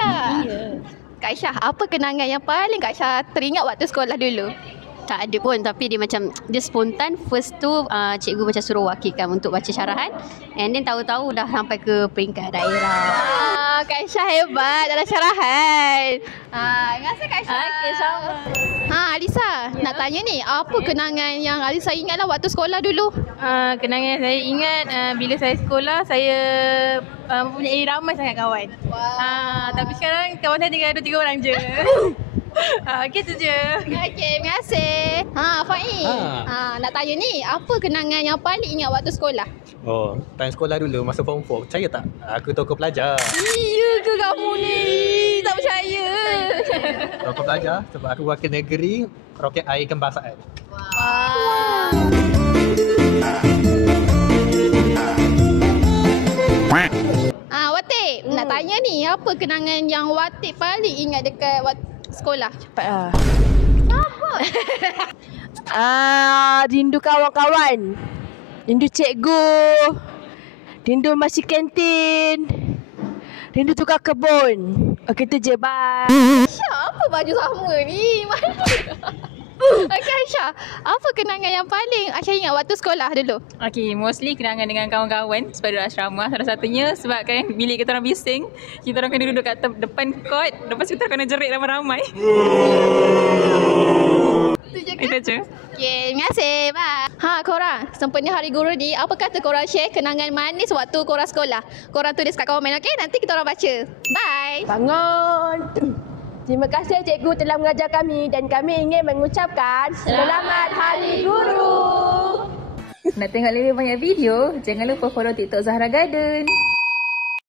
Aisyah. Ya. Kak Aisyah, apa kenangan yang paling Kak Aisyah teringat waktu sekolah dulu? Tak ada pun, tapi dia spontan. First tu cikgu macam suruh wakilkan untuk baca syarahan, and then tahu-tahu dah sampai ke peringkat daerah. Kak Aisyah hebat dalam syarahan. Terima kasih Kak Aisyah. Okey, sama. Alisa, nak tanya ni, apa kenangan yang Alisa ingatlah waktu sekolah dulu? Kenangan saya ingat bila saya sekolah, saya mempunyai ramai sangat kawan. Tapi sekarang kawan saya tinggal 2-3 orang je. Gitu je. Okey, terima kasih. Faiz. Nak tanya ni, apa kenangan yang paling ingat waktu sekolah? Oh, time sekolah dulu masa form 4. Percaya tak? Aku tokoh pelajar. Iya ke kamu ni? Tak percaya. Tokoh pelajar sebab aku wakil negeri roket air kebangsaan. Watik, nak tanya ni, apa kenangan yang Watik paling ingat dekat sekolah? Cepat rindu kawan-kawan. Rindu cikgu. Rindu masih kantin. Rindu tukar kebun. Okey tu je, bye. Aisyah, apa baju sama ni? Okey Aisyah, apa kenangan yang paling Aisyah ingat waktu sekolah dulu? Okay, mostly kenangan dengan kawan-kawan sebab duduk asrama. Salah satunya sebab kan bilik kita orang bising, kita orang kena duduk kat depan court, lepas kita kena jerit ramai-ramai. Itu je ke? Itu je. Okay, terima kasih. Bye. Korang, sempena Hari Guru ni, apa kata korang share kenangan manis waktu korang sekolah? Korang tulis kat komen, okey? Nanti kita orang baca. Bye. Bangun. Terima kasih cikgu telah mengajar kami dan kami ingin mengucapkan Selamat Hari Guru. Nak tengok lebih banyak video, jangan lupa follow TikTok Zahra Garden.